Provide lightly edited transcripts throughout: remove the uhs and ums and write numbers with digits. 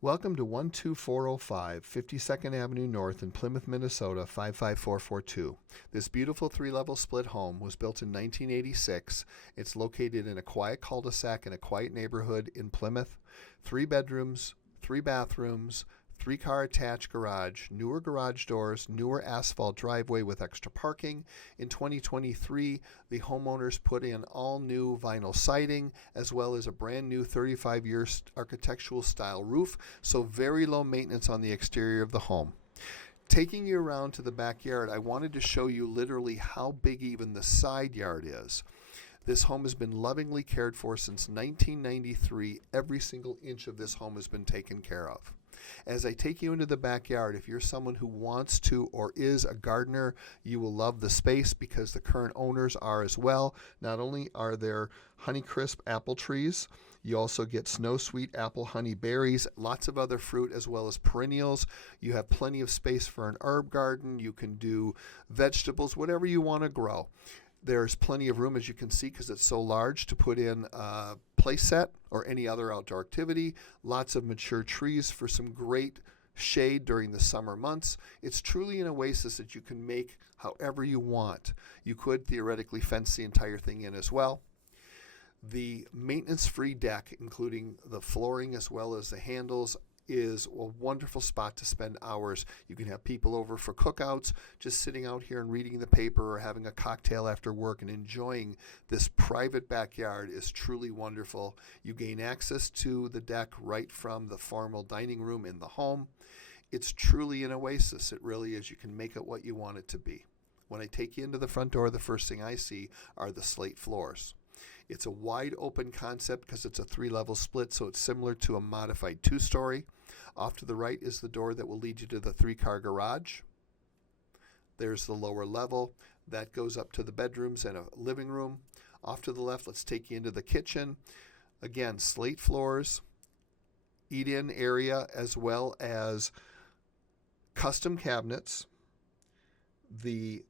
Welcome to 12405 52nd Avenue North in Plymouth, Minnesota 55442. This beautiful three-level split home was built in 1986. It's located in a quiet cul-de-sac in a quiet neighborhood in Plymouth. 3 bedrooms, 3 bathrooms, 3-car attached garage, newer garage doors, newer asphalt driveway with extra parking. In 2023, the homeowners put in all new vinyl siding as well as a brand new 35-year architectural style roof, so very low maintenance on the exterior of the home. Taking you around to the backyard, I wanted to show you literally how big even the side yard is. This home has been lovingly cared for since 1993. Every single inch of this home has been taken care of. As I take you into the backyard, if you're someone who wants to or is a gardener, you will love the space because the current owners are as well. Not only are there Honeycrisp apple trees, you also get Snow Sweet apple honey berries, lots of other fruit as well as perennials. You have plenty of space for an herb garden. You can do vegetables, whatever you want to grow. There's plenty of room, as you can see, because it's so large, to put in a play set or any other outdoor activity. Lots of mature trees for some great shade during the summer months. It's truly an oasis that you can make however you want. You could theoretically fence the entire thing in as well. The maintenance-free deck, including the flooring as well as the handles, is a wonderful spot to spend hours. You can have people over for cookouts, just sitting out here and reading the paper or having a cocktail after work and enjoying this private backyard is truly wonderful. You gain access to the deck right from the formal dining room in the home. It's truly an oasis. It really is. You can make it what you want it to be. When I take you into the front door, the first thing I see are the slate floors. It's a wide open concept because it's a 3-level split, so it's similar to a modified 2-story. Off to the right is the door that will lead you to the 3-car garage. There's the lower level. That goes up to the bedrooms and a living room. Off to the left, let's take you into the kitchen. Again, slate floors, eat-in area, as well as custom cabinets. The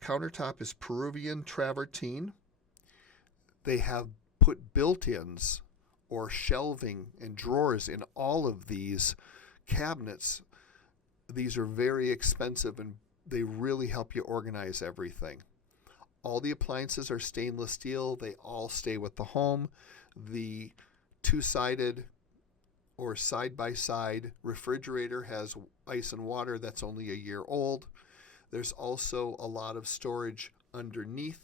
countertop is Peruvian travertine. They have put built-ins or shelving and drawers in all of these cabinets. These are very expensive and they really help you organize everything. All the appliances are stainless steel. They all stay with the home. The 2-sided or side-by-side refrigerator has ice and water that's only a year old. There's also a lot of storage underneath,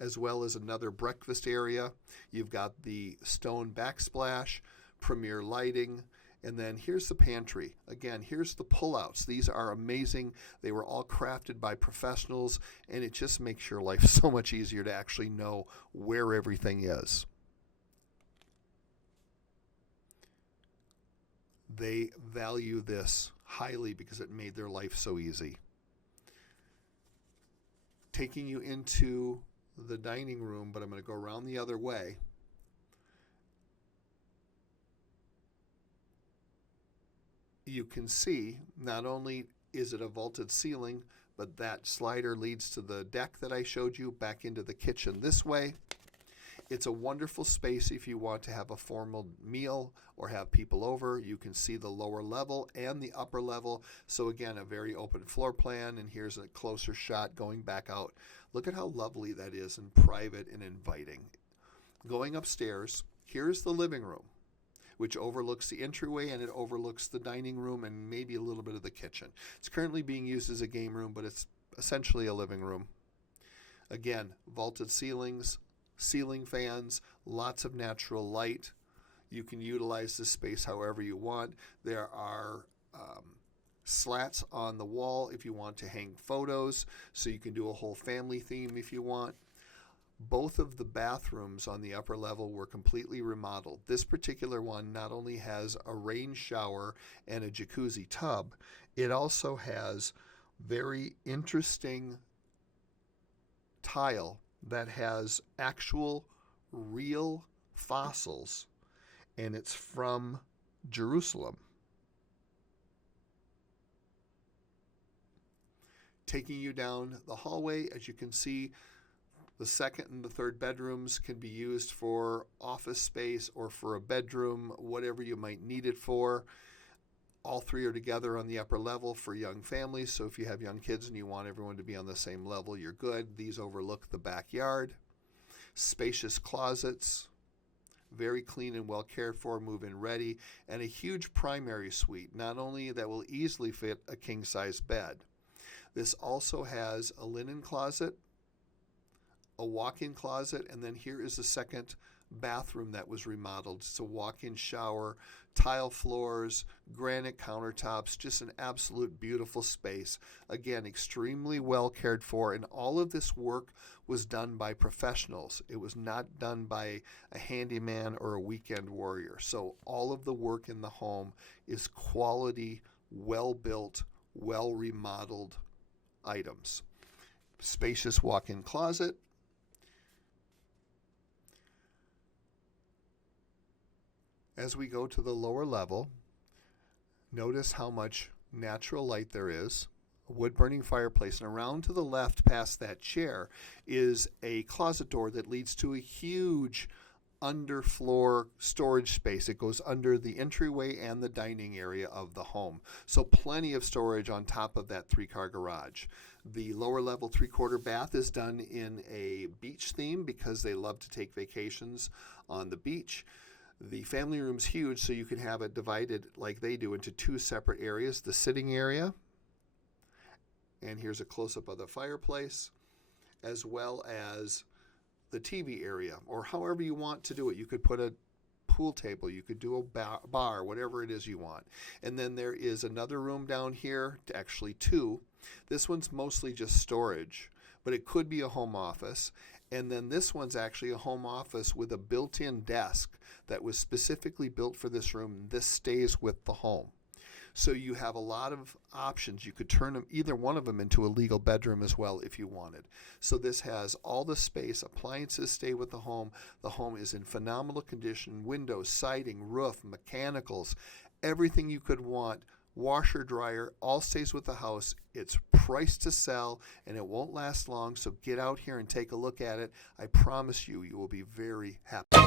as well as another breakfast area. You've got the stone backsplash, premier lighting, and then here's the pantry. Again, here's the pullouts. These are amazing. They were all crafted by professionals, and it just makes your life so much easier to actually know where everything is. They value this highly because it made their life so easy. Taking you into the dining room, but I'm going to go around the other way. You can see not only is it a vaulted ceiling, but that slider leads to the deck that I showed you back into the kitchen this way. It's a wonderful space if you want to have a formal meal or have people over. You can see the lower level and the upper level. So again, a very open floor plan, and here's a closer shot going back out. Look at how lovely that is and private and inviting. Going upstairs, here's the living room, which overlooks the entryway and it overlooks the dining room and maybe a little bit of the kitchen. It's currently being used as a game room, but it's essentially a living room. Again, vaulted ceilings, ceiling fans, lots of natural light. You can utilize this space however you want. There are slats on the wall if you want to hang photos, so you can do a whole family theme if you want. Both of the bathrooms on the upper level were completely remodeled. This particular one not only has a rain shower and a jacuzzi tub, it also has very interesting tile that has actual real fossils, and it's from Jerusalem. Taking you down the hallway, as you can see, the second and the third bedrooms can be used for office space or for a bedroom, whatever you might need it for. All three are together on the upper level for young families, so if you have young kids and you want everyone to be on the same level, you're good. These overlook the backyard. Spacious closets, very clean and well cared for, move-in ready, and a huge primary suite, not only that will easily fit a king-size bed. This also has a linen closet, a walk-in closet, and then here is the second bathroom that was remodeled. It's a walk-in shower, tile floors, granite countertops, just an absolute beautiful space. Again, extremely well cared for, and all of this work was done by professionals. It was not done by a handyman or a weekend warrior. So all of the work in the home is quality, well-built, well-remodeled items. Spacious walk-in closet. As we go to the lower level, notice how much natural light there is, a wood-burning fireplace, and around to the left past that chair is a closet door that leads to a huge underfloor storage space. It goes under the entryway and the dining area of the home. So plenty of storage on top of that 3-car garage. The lower level 3-quarter bath is done in a beach theme because they love to take vacations on the beach. The family room's huge, so you can have it divided like they do into 2 separate areas. The sitting area, and here's a close-up of the fireplace, as well as the TV area, or however you want to do it. You could put a pool table, you could do a bar, whatever it is you want. And then there is another room down here, actually 2. This one's mostly just storage, but it could be a home office. And then this one's actually a home office with a built-in desk that was specifically built for this room. This stays with the home. So you have a lot of options. You could turn them, either one of them, into a legal bedroom as well if you wanted. So this has all the space. Appliances stay with the home. The home is in phenomenal condition. Windows, siding, roof, mechanicals, everything you could want. Washer, dryer, all stays with the house. It's priced to sell, and it won't last long, so get out here and take a look at it. I promise you, you will be very happy.